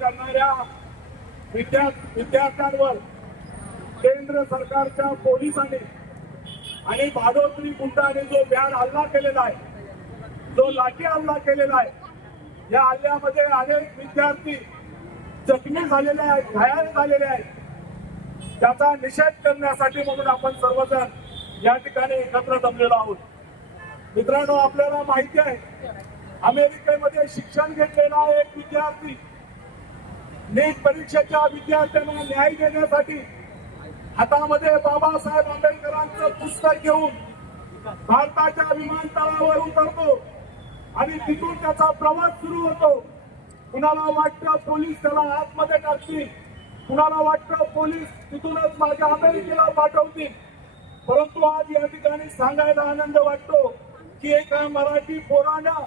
करणाऱ्या विद्यार्थ्यांवर केंद्र सरकारच्या पोलिसांनी आणि भाडोत्री गुंडाने जो भ्याड हल्ला केलेला आहे, जो लाठी हल्ला केलेला आहे, या हल्ल्यामध्ये अनेक विद्यार्थी जखमी झालेले आहेत, घायल झालेले आहेत। त्याचा निषेध करण्यासाठी म्हणून आपण सर्वजण या ठिकाणी एकत्र जमलेलो आहोत। मित्रांनो, आपल्याला माहिती आहे, अमेरिकेमध्ये शिक्षण घेतलेला एक विद्यार्थी नीट परीक्षेच्या विद्यार्थ्यांना न्याय देण्यासाठी हातामध्ये बाबासाहेब आंबेडकरांचं पुस्तक घेऊन भारताच्या विमानतळावर उतरतो आणि तिथून त्याचा प्रवास सुरू होतो। कुणाला वाटतं पोलीस त्याला आतमध्ये टाकतील, कुणाला वाटतं पोलीस तिथूनच माझ्या अमेरिकेला पाठवतील, परंतु आज या ठिकाणी सांगायला आनंद वाटतो की एका मराठी पोरानं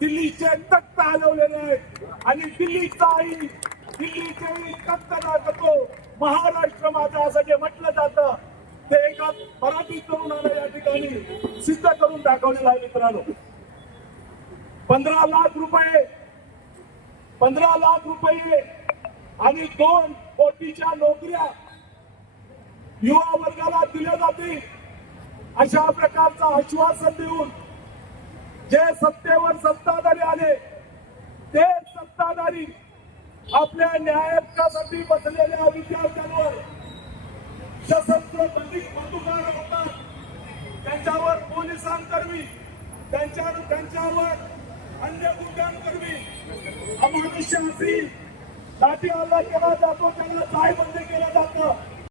दिल्लीचे तख्त हलवलेले आहेत आणि दिल्लीचे तख्त दाखवतो महाराष्ट्र माझा असं जे म्हटलं जातं ते एका मराठी तरुणाला या ठिकाणी सिद्ध करून दाखवलेलं आहे। मित्रांनो, 15 लाख रुपये आणि 2 कोटीच्या नोकऱ्या युवा वर्गाला दिल्या जातील अशा प्रकारचं आश्वासन देऊन जे सत्तेवर सत्ताधारी आले, ते सत्ताधारी आपल्या न्यायासाठी बसलेल्या विद्यार्थ्यांवर सशस्त्र बंदुका रोखतात, त्यांच्यावर पोलिसांकरवी, त्यांच्यावर अन्य गुंडांकरवी अमानुष्य लाठी हल्ला केला जातो, त्यांना जाळबंद केलं जातं।